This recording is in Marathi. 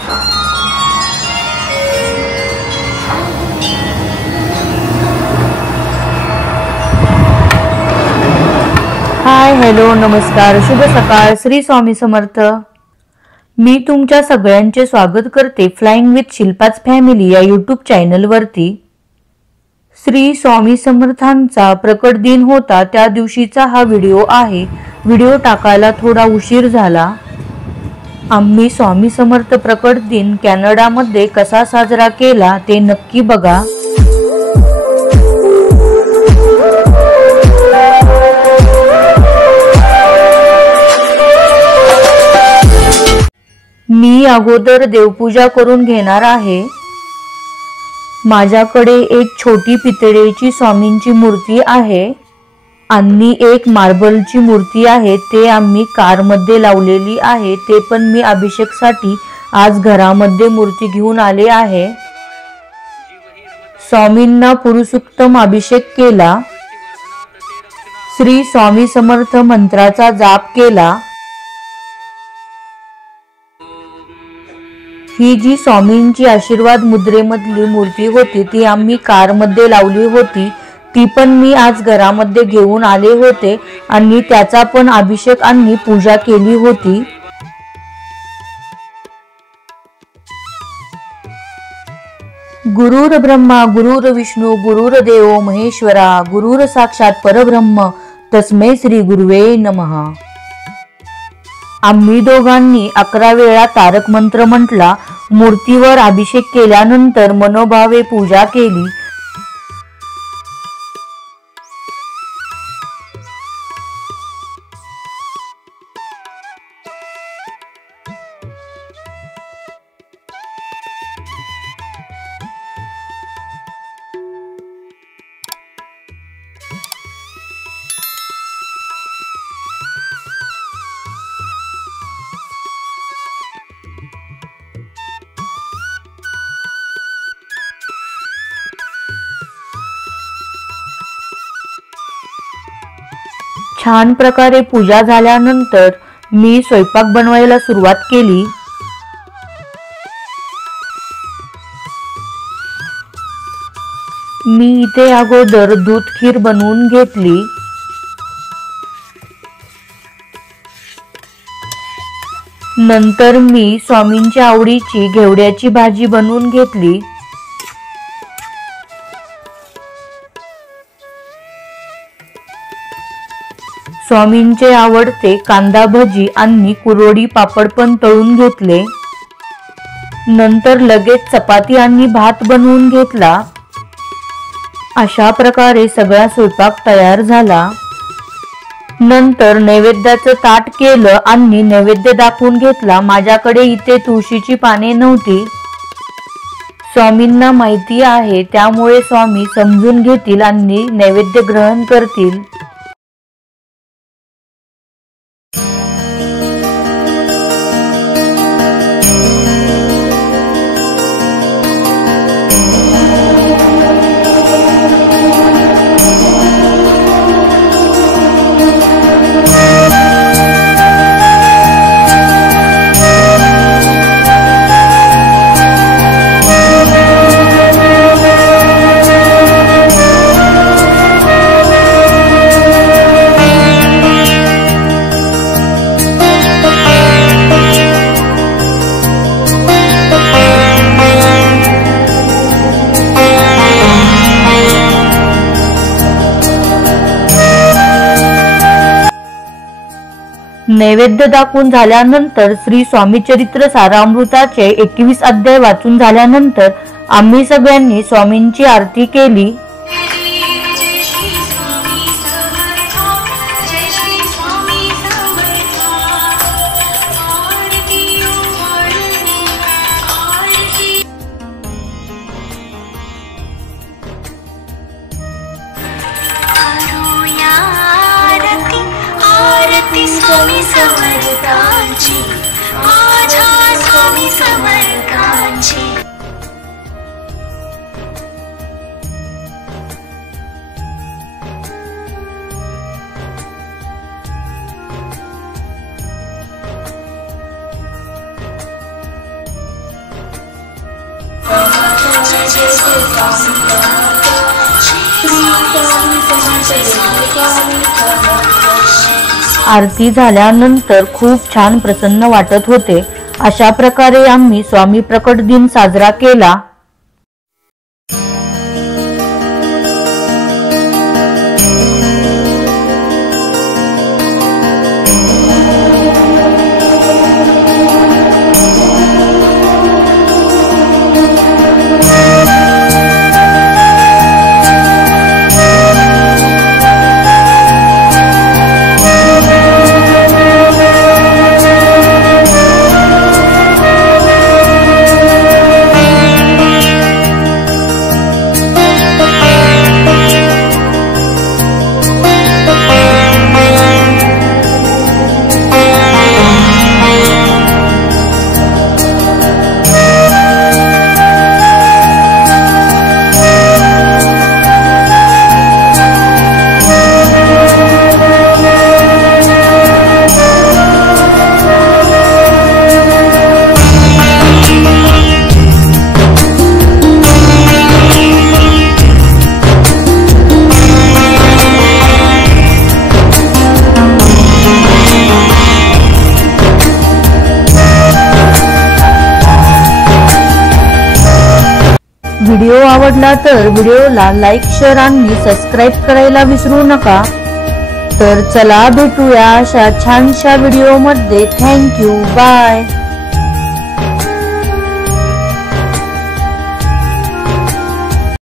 हाय हॅलो नमस्कार शुभ सकाळ श्री स्वामी समर्थ। मी तुमच्या सगळ्यांचे स्वागत करते फ्लाइंग विथ शिल्पाच फॅमिली या यूट्यूब चॅनल वरती। श्री स्वामी समर्थांचा प्रकट दिन होता त्या दिवशीचा हा व्हिडिओ आहे। व्हिडिओ टाकायला थोडा उशीर झाला। आम्ही स्वामी समर्थ प्रकट दिन कॅनडामध्ये कसा साजरा केला ते नक्की बघा। मी अगोदर देवपूजा करून घेणार आहे। माझ्याकडे एक छोटी पितळेची स्वामींची मूर्ती आहे आणि एक मार्बलची मूर्ती आहे। ते आम्ही कारमध्ये लावलेली आहे। ते पण मी अभिषेकसाठी आज घरामध्ये मूर्ती घेऊन आले आहे। स्वामींना पुरुषोत्तम अभिषेक केला। श्री स्वामी समर्थ मंत्राचा जाप केला। ही जी स्वामींची आशीर्वाद मुद्रेमधली मूर्ती होती ती आम्ही कारमध्ये लावली होती। ती पण मी आज घरामध्ये घेऊन आले होते आणि त्याचा पण अभिषेक आणि पूजा केली होती। गुरुर ब्रह्मा गुरुर विष्णू गुरुर्देव महेश्वरा गुरुर साक्षात परब्रह्म तस्मै श्री गुरुवे नमः। आम्ही दोघांनी 11 वेळा तारक मंत्र म्हटला। मूर्तीवर अभिषेक केल्यानंतर मनोभावे पूजा केली। छान प्रकारे पूजा झाल्यानंतर मी स्वयंपाक बनवायला सुरुवात केली। मी इथे अगोदर दूध खीर बनवून घेतली। नंतर मी स्वामींच्या आवडीची घेवड्याची भाजी बनवून घेतली। स्वामींचे आवडते कांदा भजी आणि कुरवडी पापड पण तळून घेतले। नंतर लगेच चपाती आणि भात बनवून घेतला। अशा प्रकारे सगळा स्वयंपाक तयार झाला। नंतर नैवेद्याचं ताट केलं आणि नैवेद्य दाखवून घेतला। माझ्याकडे इथे तुळशीची पाने नव्हती। स्वामींना माहिती आहे त्यामुळे स्वामी समजून घेतील आणि नैवेद्य ग्रहण करतील। नैवेद्य दाखवून झाल्यानंतर श्री स्वामी चरित्र सारामृताचे 21 अध्याय वाचून झाल्यानंतर आम्ही सगळ्यांनी स्वामींची आरती केली। स्वामी समर्थांची माझ्या स्वामी समर्थांची आरती झाल्यानंतर खूप छान प्रसन्न वाटत होते। अशा प्रकारे आम्ही स्वामी प्रकट दिन साजरा केला। व्हिडिओ आवडला तर व्हिडिओला लाईक, शेअर आणि सबस्क्राईब करायला विसरू नका। तर चला भेटूया अशा छानशा व्हिडिओमध्ये। Thank you, bye.